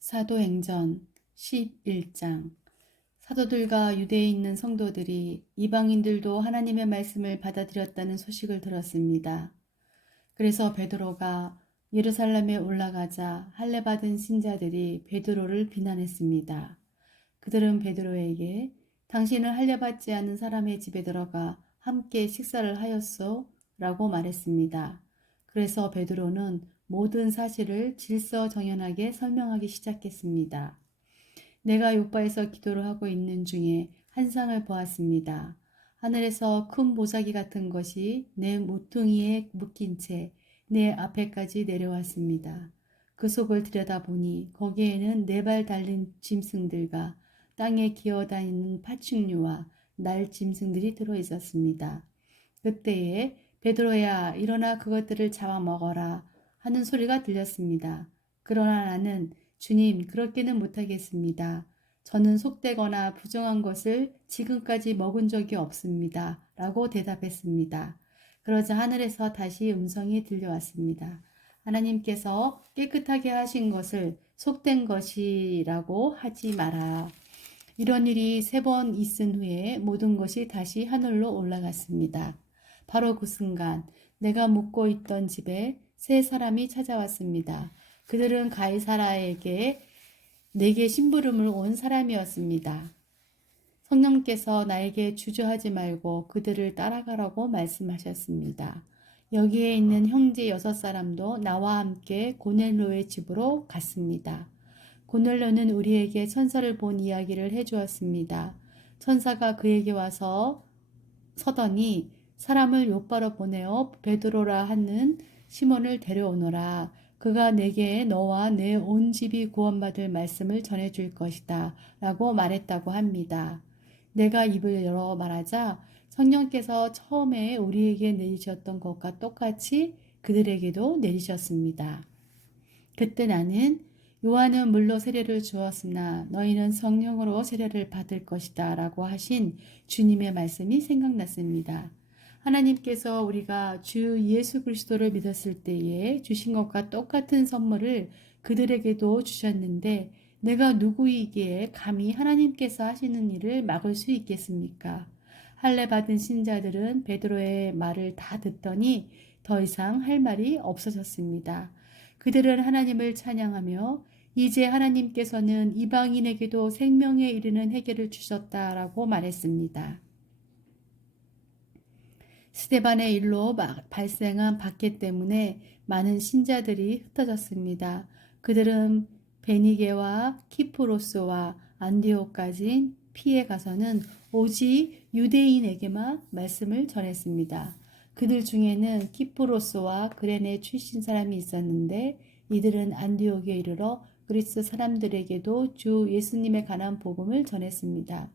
사도행전 11장. 사도들과 유대에 있는 성도들이 이방인들도 하나님의 말씀을 받아들였다는 소식을 들었습니다. 그래서 베드로가 예루살렘에 올라가자 할례받은 신자들이 베드로를 비난했습니다. 그들은 베드로에게 당신은 할례받지 않은 사람의 집에 들어가 함께 식사를 하였소? 라고 말했습니다. 그래서 베드로는 모든 사실을 질서정연하게 설명하기 시작했습니다. 내가 요바에서 기도를 하고 있는 중에 한 상을 보았습니다. 하늘에서 큰 보자기 같은 것이 내 모퉁이에 묶인 채 내 앞에까지 내려왔습니다. 그 속을 들여다보니 거기에는 4발 달린 짐승들과 땅에 기어다니는 파충류와 날 짐승들이 들어있었습니다. 그때에 베드로야 일어나 그것들을 잡아먹어라 하는 소리가 들렸습니다. 그러나 나는 주님 그렇게는 못하겠습니다. 저는 속되거나 부정한 것을 지금까지 먹은 적이 없습니다. 라고 대답했습니다. 그러자 하늘에서 다시 음성이 들려왔습니다. 하나님께서 깨끗하게 하신 것을 속된 것이라고 하지 마라. 이런 일이 3번 있은 후에 모든 것이 다시 하늘로 올라갔습니다. 바로 그 순간 내가 묵고 있던 집에 3사람이 찾아왔습니다. 그들은 가이사라에게 내게 심부름을 온 사람이었습니다. 성령께서 나에게 주저하지 말고 그들을 따라가라고 말씀하셨습니다. 여기에 있는 형제 6사람도 나와 함께 고넬료의 집으로 갔습니다. 고넬료는 우리에게 천사를 본 이야기를 해주었습니다. 천사가 그에게 와서 서더니 사람을 요바로 보내어 베드로라 하는 시몬을 데려오너라. 그가 내게 너와 내 온 집이 구원받을 말씀을 전해줄 것이다. 라고 말했다고 합니다. 내가 입을 열어 말하자 성령께서 처음에 우리에게 내리셨던 것과 똑같이 그들에게도 내리셨습니다. 그때 나는 요한은 물로 세례를 주었으나 너희는 성령으로 세례를 받을 것이다 라고 하신 주님의 말씀이 생각났습니다. 하나님께서 우리가 주 예수 그리스도를 믿었을 때에 주신 것과 똑같은 선물을 그들에게도 주셨는데 내가 누구이기에 감히 하나님께서 하시는 일을 막을 수 있겠습니까? 할례 받은 신자들은 베드로의 말을 다 듣더니 더 이상 할 말이 없어졌습니다. 그들은 하나님을 찬양하며 이제 하나님께서는 이방인에게도 생명에 이르는 해결을 주셨다라고 말했습니다. 스데반의 일로 발생한 박해 때문에 많은 신자들이 흩어졌습니다. 그들은 베니게와 키프로스와 안디오까지 피해 가서는 오직 유대인에게만 말씀을 전했습니다. 그들 중에는 키프로스와 그레네 출신 사람이 있었는데 이들은 안디옥에 이르러 그리스 사람들에게도 주 예수님에 관한 복음을 전했습니다.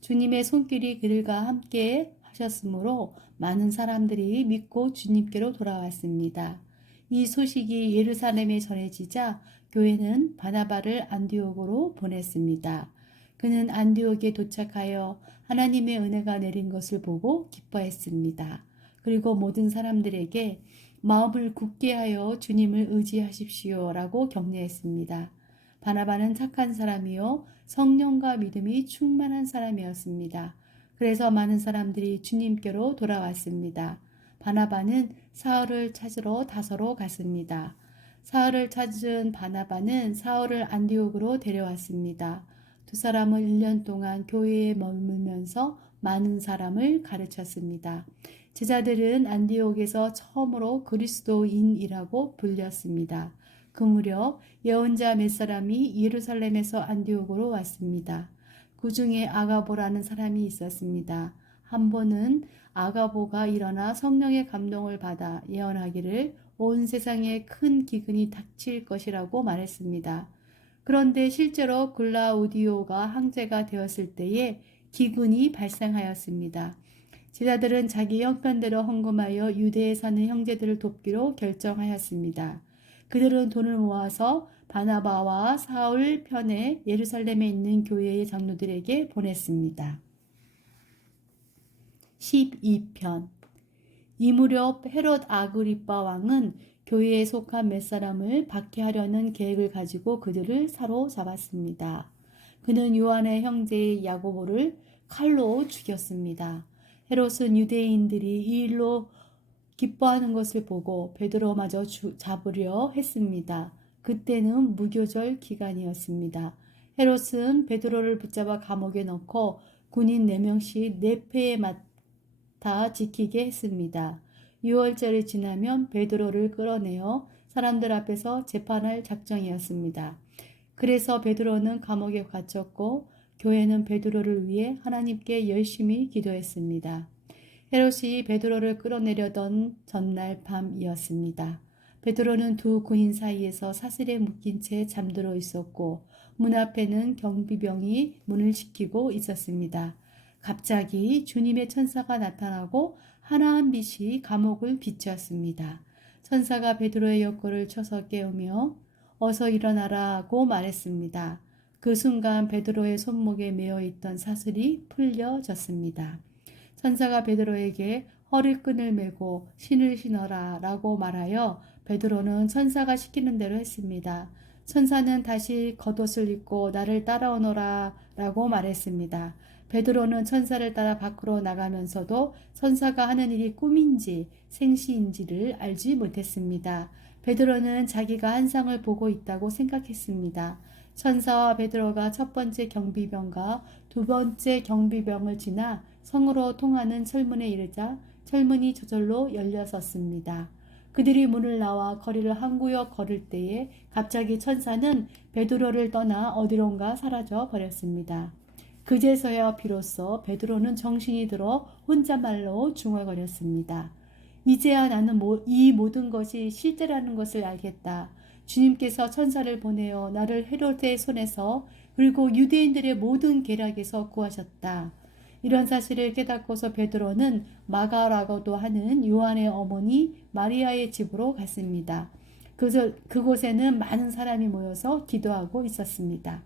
주님의 손길이 그들과 함께 하셨으므로 많은 사람들이 믿고 주님께로 돌아왔습니다. 이 소식이 예루살렘에 전해지자 교회는 바나바를 안디옥으로 보냈습니다. 그는 안디옥에 도착하여 하나님의 은혜가 내린 것을 보고 기뻐했습니다. 그리고 모든 사람들에게 마음을 굳게 하여 주님을 의지하십시오 라고 격려했습니다. 바나바는 착한 사람이요 성령과 믿음이 충만한 사람이었습니다. 그래서 많은 사람들이 주님께로 돌아왔습니다. 바나바는 사울을 찾으러 다소로 갔습니다. 사울을 찾은 바나바는 사울을 안디옥으로 데려왔습니다. 두 사람은 1년 동안 교회에 머물면서 많은 사람을 가르쳤습니다. 제자들은 안디옥에서 처음으로 그리스도인이라고 불렸습니다. 그 무렵 예언자 몇 사람이 예루살렘에서 안디옥으로 왔습니다. 그 중에 아가보라는 사람이 있었습니다. 한 번은 아가보가 일어나 성령의 감동을 받아 예언하기를 온 세상에 큰 기근이 닥칠 것이라고 말했습니다. 그런데 실제로 글라우디오가 황제가 되었을 때에 기근이 발생하였습니다. 제자들은 자기 형편대로 헌금하여 유대에 사는 형제들을 돕기로 결정하였습니다. 그들은 돈을 모아서 바나바와 사울 편에 예루살렘에 있는 교회의 장로들에게 보냈습니다. 12편. 이 무렵 헤롯 아그리빠 왕은 교회에 속한 몇 사람을 박해하려는 계획을 가지고 그들을 사로잡았습니다. 그는 요한의 형제 야고보를 칼로 죽였습니다. 헤롯은 유대인들이 이 일로 기뻐하는 것을 보고 베드로마저 잡으려 했습니다. 그때는 무교절 기간이었습니다. 헤롯은 베드로를 붙잡아 감옥에 넣고 군인 4명씩 4패에 맡아 지키게 했습니다. 6월절이 지나면 베드로를 끌어내어 사람들 앞에서 재판할 작정이었습니다. 그래서 베드로는 감옥에 갇혔고 교회는 베드로를 위해 하나님께 열심히 기도했습니다. 헤롯이 베드로를 끌어내려던 전날 밤이었습니다. 베드로는 두 군인 사이에서 사슬에 묶인 채 잠들어 있었고 문 앞에는 경비병이 문을 지키고 있었습니다. 갑자기 주님의 천사가 나타나고 환한 빛이 감옥을 비추었습니다. 천사가 베드로의 옆구리를 쳐서 깨우며 어서 일어나라고 말했습니다. 그 순간 베드로의 손목에 매어 있던 사슬이 풀려졌습니다. 천사가 베드로에게 허리끈을 메고 신을 신어라 라고 말하여 베드로는 천사가 시키는 대로 했습니다. 천사는 다시 겉옷을 입고 나를 따라오너라 라고 말했습니다. 베드로는 천사를 따라 밖으로 나가면서도 천사가 하는 일이 꿈인지 생시인지를 알지 못했습니다. 베드로는 자기가 환상을 보고 있다고 생각했습니다. 천사와 베드로가 첫 번째 경비병과 두 번째 경비병을 지나 성으로 통하는 철문에 이르자 철문이 저절로 열렸었습니다. 그들이 문을 나와 거리를 한 구역 걸을 때에 갑자기 천사는 베드로를 떠나 어디론가 사라져 버렸습니다. 그제서야 비로소 베드로는 정신이 들어 혼잣말로 중얼거렸습니다. 이제야 나는 이 모든 것이 실제라는 것을 알겠다. 주님께서 천사를 보내어 나를 헤롯의 손에서 그리고 유대인들의 모든 계략에서 구하셨다. 이런 사실을 깨닫고서 베드로는 마가라고도 하는 요한의 어머니 마리아의 집으로 갔습니다. 그곳에는 많은 사람이 모여서 기도하고 있었습니다.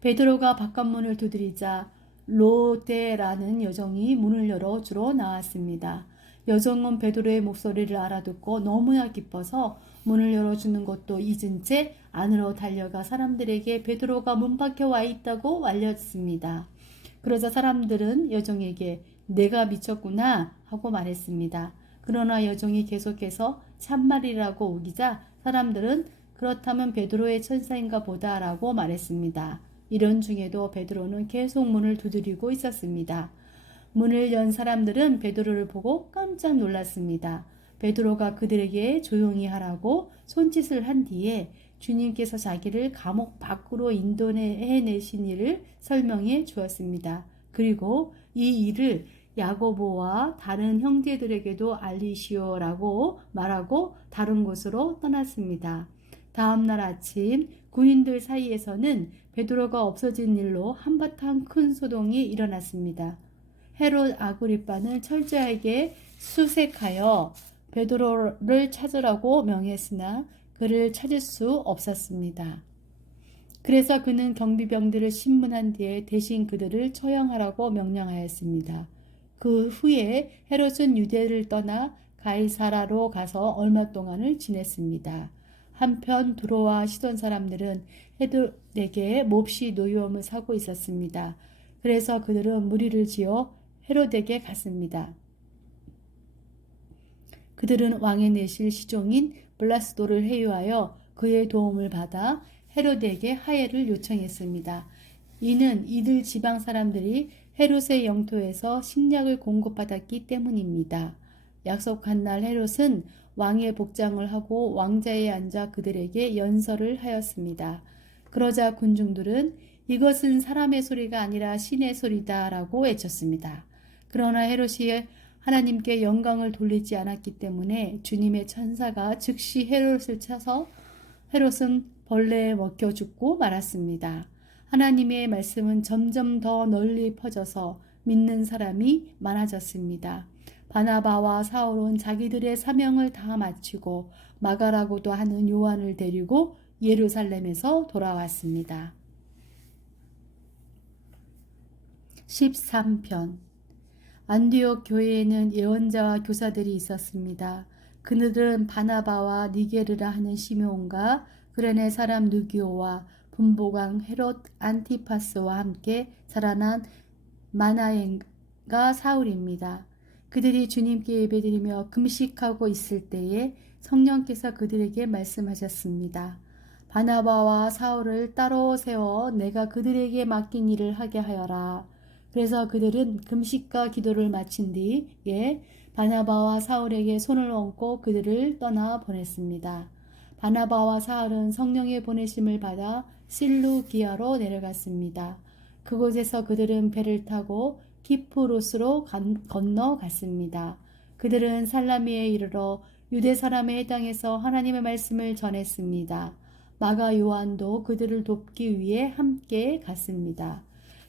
베드로가 바깥문을 두드리자 로데라는 여종이 문을 열어 주러 나왔습니다. 여종은 베드로의 목소리를 알아듣고 너무나 기뻐서 문을 열어주는 것도 잊은 채 안으로 달려가 사람들에게 베드로가 문 밖에 와 있다고 알렸습니다. 그러자 사람들은 여종에게 내가 미쳤구나 하고 말했습니다. 그러나 여종이 계속해서 참말이라고 우기자 사람들은 그렇다면 베드로의 천사인가 보다 라고 말했습니다. 이런 중에도 베드로는 계속 문을 두드리고 있었습니다. 문을 연 사람들은 베드로를 보고 깜짝 놀랐습니다. 베드로가 그들에게 조용히 하라고 손짓을 한 뒤에 주님께서 자기를 감옥 밖으로 인도해내신 일을 설명해 주었습니다. 그리고 이 일을 야고보와 다른 형제들에게도 알리시오라고 말하고 다른 곳으로 떠났습니다. 다음 날 아침 군인들 사이에서는 베드로가 없어진 일로 한바탕 큰 소동이 일어났습니다. 헤롯 아그리빠는 철저하게 수색하여 베드로를 찾으라고 명했으나 그를 찾을 수 없었습니다. 그래서 그는 경비병들을 신문한 뒤에 대신 그들을 처형하라고 명령하였습니다. 그 후에 헤롯은 유대를 떠나 가이사라로 가서 얼마 동안을 지냈습니다. 한편 두로와 시돈 사람들은 헤롯에게 몹시 노여움을 사고 있었습니다. 그래서 그들은 무리를 지어 헤롯에게 갔습니다. 그들은 왕의 내실 시종인 블라스도를 회유하여 그의 도움을 받아 헤롯에게 하해를 요청했습니다. 이는 이들 지방 사람들이 헤롯의 영토에서 식량을 공급받았기 때문입니다. 약속한 날 헤롯은 왕의 복장을 하고 왕자에 앉아 그들에게 연설을 하였습니다. 그러자 군중들은 이것은 사람의 소리가 아니라 신의 소리다 라고 외쳤습니다. 그러나 헤롯이 하나님께 영광을 돌리지 않았기 때문에 주님의 천사가 즉시 헤롯을 쳐서 헤롯은 벌레에 먹혀 죽고 말았습니다. 하나님의 말씀은 점점 더 널리 퍼져서 믿는 사람이 많아졌습니다. 바나바와 사울은 자기들의 사명을 다 마치고 마가라고도 하는 요한을 데리고 예루살렘에서 돌아왔습니다. 13편 안디옥 교회에는 예언자와 교사들이 있었습니다. 그들은 바나바와 니게르라 하는 시므온과 그레네 사람 느기오와 분보강 헤롯 안티파스와 함께 살아난 마나엔과 사울입니다. 그들이 주님께 예배드리며 금식하고 있을 때에 성령께서 그들에게 말씀하셨습니다. 바나바와 사울을 따로 세워 내가 그들에게 맡긴 일을 하게 하여라. 그래서 그들은 금식과 기도를 마친 뒤에 바나바와 사울에게 손을 얹고 그들을 떠나 보냈습니다. 바나바와 사울은 성령의 보내심을 받아 실루기아로 내려갔습니다. 그곳에서 그들은 배를 타고 키프로스로 건너갔습니다. 그들은 살라미에 이르러 유대 사람의 땅에서 하나님의 말씀을 전했습니다. 마가 요한도 그들을 돕기 위해 함께 갔습니다.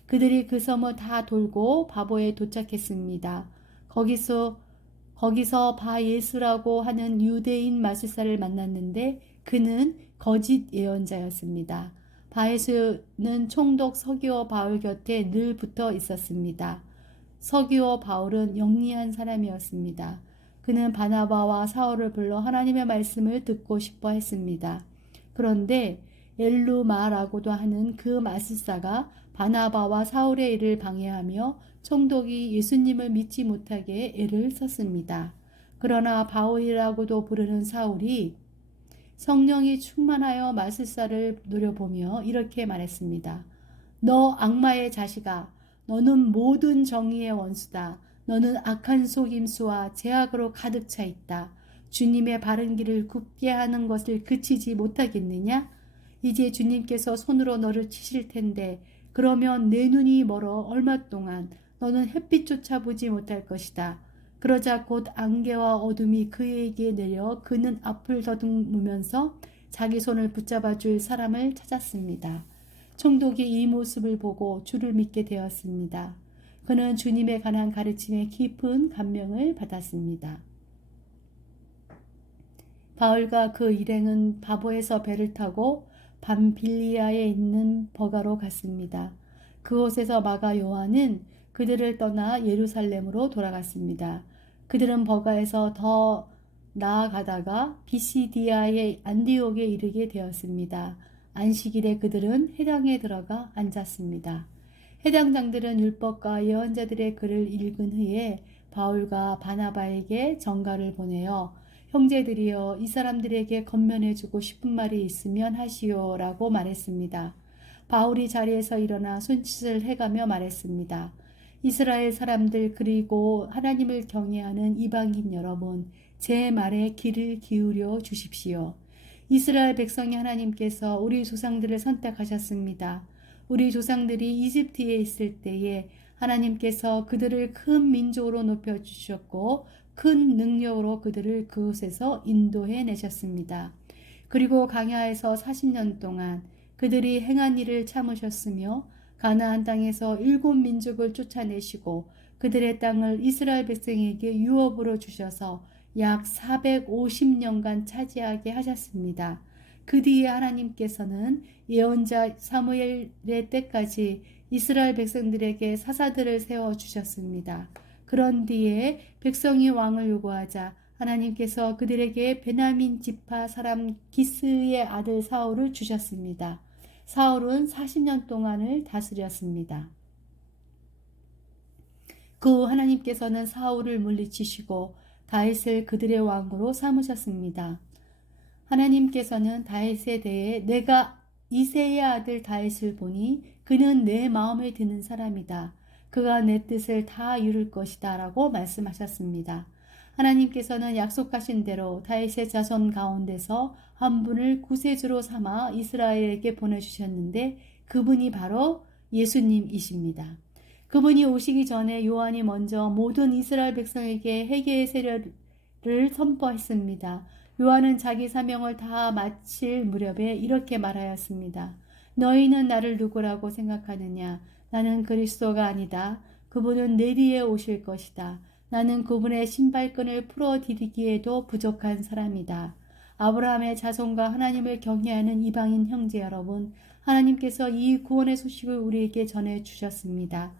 그들이 그 섬을 다 돌고 바보에 도착했습니다. 거기서 바 예수라고 하는 유대인 마술사를 만났는데 그는 거짓 예언자였습니다. 바 예수는 총독 서기오 바울 곁에 늘 붙어 있었습니다. 서기오 바울은 영리한 사람이었습니다. 그는 바나바와 사울을 불러 하나님의 말씀을 듣고 싶어 했습니다. 그런데 엘루마라고도 하는 그 마술사가 바나바와 사울의 일을 방해하며 총독이 예수님을 믿지 못하게 애를 썼습니다. 그러나 바울이라고도 부르는 사울이 성령이 충만하여 마술사를 노려보며 이렇게 말했습니다. 너 악마의 자식아, 너는 모든 정의의 원수다. 너는 악한 속임수와 죄악으로 가득 차 있다. 주님의 바른 길을 굽게 하는 것을 그치지 못하겠느냐? 이제 주님께서 손으로 너를 치실 텐데 그러면 내 눈이 멀어 얼마 동안 너는 햇빛조차 보지 못할 것이다. 그러자 곧 안개와 어둠이 그에게 내려 그는 앞을 더듬으면서 자기 손을 붙잡아 줄 사람을 찾았습니다. 총독이 이 모습을 보고 주를 믿게 되었습니다. 그는 주님에 관한 가르침에 깊은 감명을 받았습니다. 바울과 그 일행은 바보에서 배를 타고 밤빌리아에 있는 버가로 갔습니다. 그곳에서 마가 요한은 그들을 떠나 예루살렘으로 돌아갔습니다. 그들은 버가에서 더 나아가다가 비시디아의 안디옥에 이르게 되었습니다. 안식일에 그들은 회당에 들어가 앉았습니다. 회당장들은 율법과 예언자들의 글을 읽은 후에 바울과 바나바에게 전가를 보내어 형제들이여 이 사람들에게 건면해주고 싶은 말이 있으면 하시오라고 말했습니다. 바울이 자리에서 일어나 손짓을 해가며 말했습니다. 이스라엘 사람들 그리고 하나님을 경외하는 이방인 여러분, 제 말에 귀를 기울여 주십시오. 이스라엘 백성이 하나님께서 우리 조상들을 선택하셨습니다. 우리 조상들이 이집트에 있을 때에 하나님께서 그들을 큰 민족으로 높여주셨고 큰 능력으로 그들을 그곳에서 인도해 내셨습니다. 그리고 광야에서 40년 동안 그들이 행한 일을 참으셨으며 가나안 땅에서 7민족을 쫓아내시고 그들의 땅을 이스라엘 백성에게 유업으로 주셔서 약 450년간 차지하게 하셨습니다. 그 뒤에 하나님께서는 예언자 사무엘의 때까지 이스라엘 백성들에게 사사들을 세워주셨습니다. 그런 뒤에 백성이 왕을 요구하자 하나님께서 그들에게 베냐민 지파 사람 기스의 아들 사울을 주셨습니다. 사울은 40년 동안을 다스렸습니다. 그 후 하나님께서는 사울을 물리치시고 다윗을 그들의 왕으로 삼으셨습니다. 하나님께서는 다윗에 대해 내가 이새의 아들 다윗을 보니 그는 내 마음에 드는 사람이다. 그가 내 뜻을 다 이룰 것이다 라고 말씀하셨습니다. 하나님께서는 약속하신 대로 다윗의 자손 가운데서 한 분을 구세주로 삼아 이스라엘에게 보내주셨는데 그분이 바로 예수님이십니다. 그분이 오시기 전에 요한이 먼저 모든 이스라엘 백성에게 회개의 세례를 선포했습니다. 요한은 자기 사명을 다 마칠 무렵에 이렇게 말하였습니다. 너희는 나를 누구라고 생각하느냐? 나는 그리스도가 아니다. 그분은 내 뒤에 오실 것이다. 나는 그분의 신발끈을 풀어드리기에도 부족한 사람이다. 아브라함의 자손과 하나님을 경외하는 이방인 형제 여러분, 하나님께서 이 구원의 소식을 우리에게 전해주셨습니다.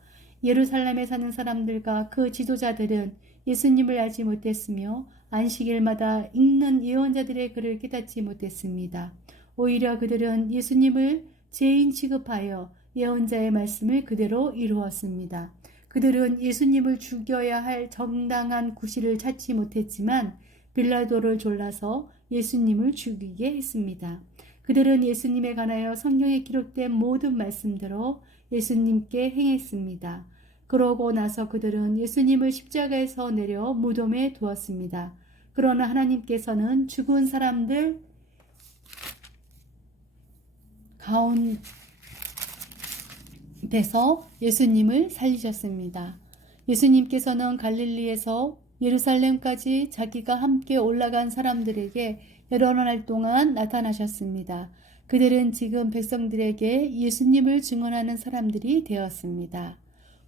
예루살렘에 사는 사람들과 그 지도자들은 예수님을 알지 못했으며 안식일마다 읽는 예언자들의 글을 깨닫지 못했습니다. 오히려 그들은 예수님을 죄인 취급하여 예언자의 말씀을 그대로 이루었습니다. 그들은 예수님을 죽여야 할 정당한 구실을 찾지 못했지만 빌라도를 졸라서 예수님을 죽이게 했습니다. 그들은 예수님에 관하여 성경에 기록된 모든 말씀대로 예수님께 행했습니다. 그러고 나서 그들은 예수님을 십자가에서 내려 무덤에 두었습니다. 그러나 하나님께서는 죽은 사람들 가운데서 예수님을 살리셨습니다. 예수님께서는 갈릴리에서 예루살렘까지 자기가 함께 올라간 사람들에게 여러 날 동안 나타나셨습니다. 그들은 지금 백성들에게 예수님을 증언하는 사람들이 되었습니다.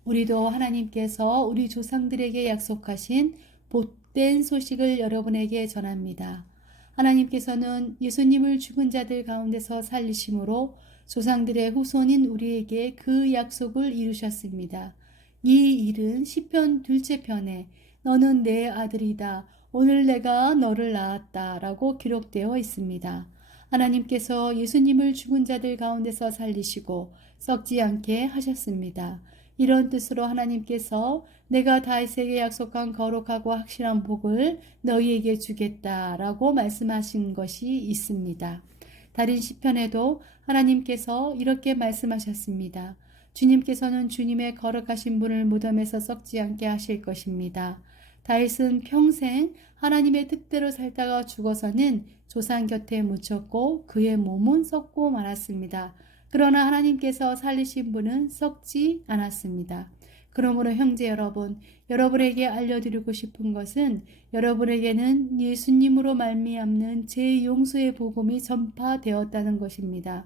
우리도 하나님께서 우리 조상들에게 약속하신 복된 소식을 여러분에게 전합니다. 하나님께서는 예수님을 죽은 자들 가운데서 살리심으로 조상들의 후손인 우리에게 그 약속을 이루셨습니다. 이 일은 시편 둘째 편에 너는 내 아들이다. 오늘 내가 너를 낳았다. 라고 기록되어 있습니다. 하나님께서 예수님을 죽은 자들 가운데서 살리시고 썩지 않게 하셨습니다. 이런 뜻으로 하나님께서 내가 다윗에게 약속한 거룩하고 확실한 복을 너희에게 주겠다라고 말씀하신 것이 있습니다. 다른 시편에도 하나님께서 이렇게 말씀하셨습니다. 주님께서는 주님의 거룩하신 분을 무덤에서 썩지 않게 하실 것입니다. 다윗은 평생 하나님의 뜻대로 살다가 죽어서는 조상 곁에 묻혔고 그의 몸은 썩고 말았습니다. 그러나 하나님께서 살리신 분은 썩지 않았습니다. 그러므로 형제 여러분, 여러분에게 알려드리고 싶은 것은 여러분에게는 예수님으로 말미암는 죄 용서의 복음이 전파되었다는 것입니다.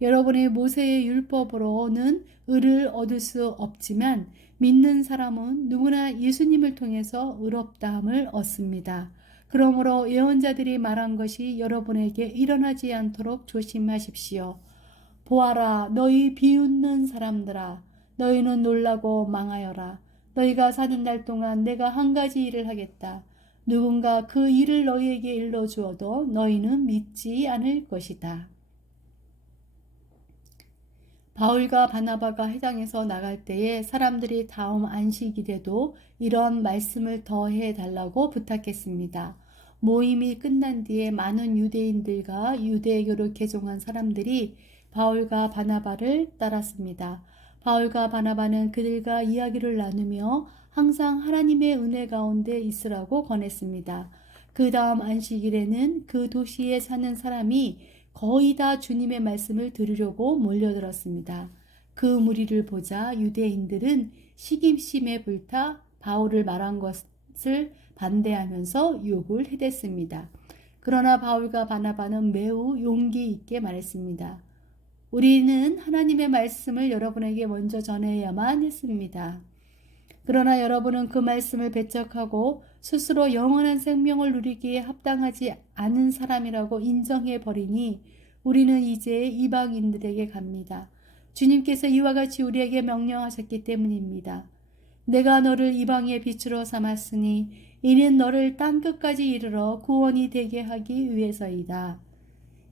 여러분의 모세의 율법으로는 의를 얻을 수 없지만 믿는 사람은 누구나 예수님을 통해서 의롭다함을 얻습니다. 그러므로 예언자들이 말한 것이 여러분에게 일어나지 않도록 조심하십시오. 보아라, 너희 비웃는 사람들아, 너희는 놀라고 망하여라. 너희가 사는 날 동안 내가 한 가지 일을 하겠다. 누군가 그 일을 너희에게 일러주어도 너희는 믿지 않을 것이다. 바울과 바나바가 해당에서 나갈 때에 사람들이 다음 안식일에도 이런 말씀을 더해 달라고 부탁했습니다. 모임이 끝난 뒤에 많은 유대인들과 유대교를 개종한 사람들이 바울과 바나바를 따랐습니다. 바울과 바나바는 그들과 이야기를 나누며 항상 하나님의 은혜 가운데 있으라고 권했습니다. 그 다음 안식일에는 그 도시에 사는 사람이 거의 다 주님의 말씀을 들으려고 몰려들었습니다. 그 무리를 보자 유대인들은 시김심에 불타 바울을 말한 것을 반대하면서 욕을 해댔습니다. 그러나 바울과 바나바는 매우 용기 있게 말했습니다. 우리는 하나님의 말씀을 여러분에게 먼저 전해야만 했습니다. 그러나 여러분은 그 말씀을 배척하고 스스로 영원한 생명을 누리기에 합당하지 않은 사람이라고 인정해 버리니 우리는 이제 이방인들에게 갑니다. 주님께서 이와 같이 우리에게 명령하셨기 때문입니다. 내가 너를 이방의 빛으로 삼았으니 이는 너를 땅끝까지 이르러 구원이 되게 하기 위해서이다.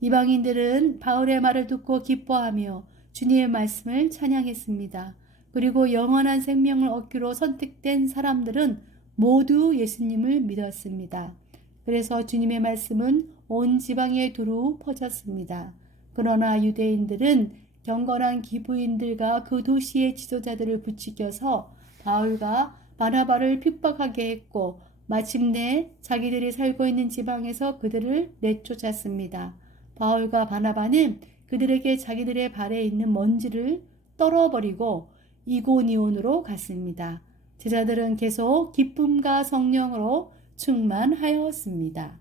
이방인들은 바울의 말을 듣고 기뻐하며 주님의 말씀을 찬양했습니다. 그리고 영원한 생명을 얻기로 선택된 사람들은 모두 예수님을 믿었습니다. 그래서 주님의 말씀은 온 지방에 두루 퍼졌습니다. 그러나 유대인들은 경건한 기부인들과 그 도시의 지도자들을 부추겨서 바울과 바나바를 핍박하게 했고 마침내 자기들이 살고 있는 지방에서 그들을 내쫓았습니다. 바울과 바나바는 그들에게 자기들의 발에 있는 먼지를 떨어버리고 이고니온으로 갔습니다. 제자들은 계속 기쁨과 성령으로 충만하였습니다.